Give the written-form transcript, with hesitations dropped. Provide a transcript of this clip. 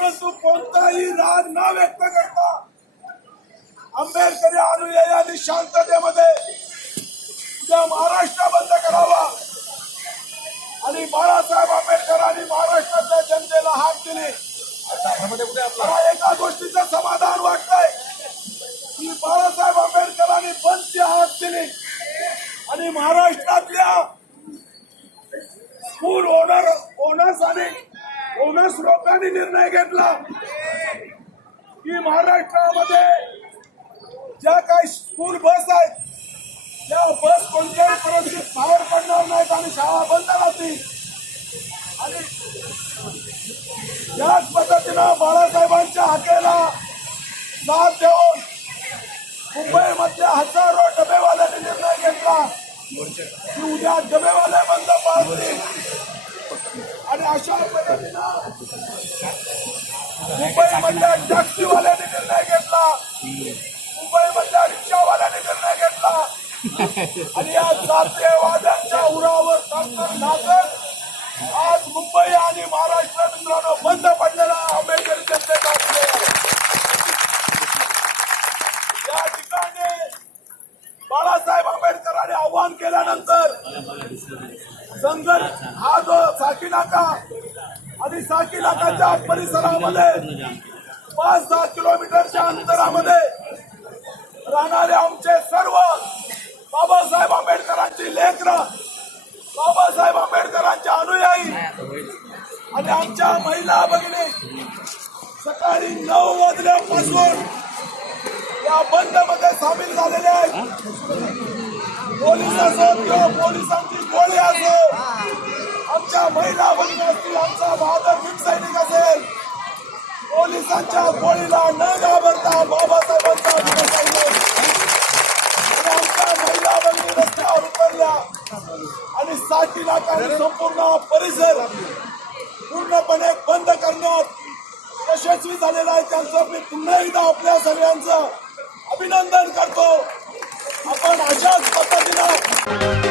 परंतु कोणताही राग न व्यक्त करता आंबेडकरी अनुयायांनी शांततेमध्ये उद्या महाराष्ट्र बंद करावा आणि बाळासाहेब आंबेडकरांनी महाराष्ट्रातल्या जनतेला हाक दिली. मला एका गोष्टीचं समाधान वाटतंय की बाळासाहेब आंबेडकरांनी बंदची हाक दिली आणि महाराष्ट्रातल्या स्कूल ओनर्स आणि ओनर्स लोकांनी निर्णय घेतला की महाराष्ट्रामध्ये ज्या काही स्कूल बस आहेत त्या बस कोणत्याही परिस्थितीत बाहेर पडणार नाहीत आणि शाळा बंद राहतील. आणि त्याच पद्धतीनं बाळासाहेबांच्या हाकेला साथ देऊन मुंबईमधल्या हजारो डबेवाल्यांनी निर्णय घेतला की उद्या डबेवाले बंद पाळतील. आणि अशा पद्धतीनं मुंबईमधल्या टॅक्सीवाल्यांनी निर्णय घेतला, मुंबईमधल्या रिक्षावाल्यांनी निर्णय घेतला आणि या जातीयवाद्यांच्या उरावर नाचत आज मुंबई आणि महाराष्ट्र मित्रांनो बंद पडलेला आंबेडकरी जनतेचा या ठिकाणी बाळासाहेब आंबेडकरांनी आव्हान केल्यानंतर संघर्ष हा जो साकीनाका आणि साकीनाकाच्या परिसरामध्ये 5-10 किलोमीटरच्या अंतरामध्ये राहणारे आमचे सर्व बाबासाहेब आंबेडकरांची लेकरं, बाबासाहेब आंबेडकरांचे अनुयायी आणि आमच्या महिला भगिनी सकाळी 9 वाजल्यापासून या बंद मध्ये सामील झालेले आहेत. पोलीस असो किंवा पोलिसांची गोळी असो, आमच्या महिला भगिनी असतील, आमचा बहादर भीमसैनिक असेल, पोलिसांच्या गोळीला न घाबरता बाबासाहेबांचा आमच्या महिला भगिनी रस्त्यावर उतरल्या आणि साकीनाका संपूर्ण परिसर पूर्णपणे बंद करण्यात यशस्वी झालेला आहे. त्यांचं मी पुन्हा एकदा आपल्या सगळ्यांचं अभिनंदन करतो. आपण अशाच पद्धतीनं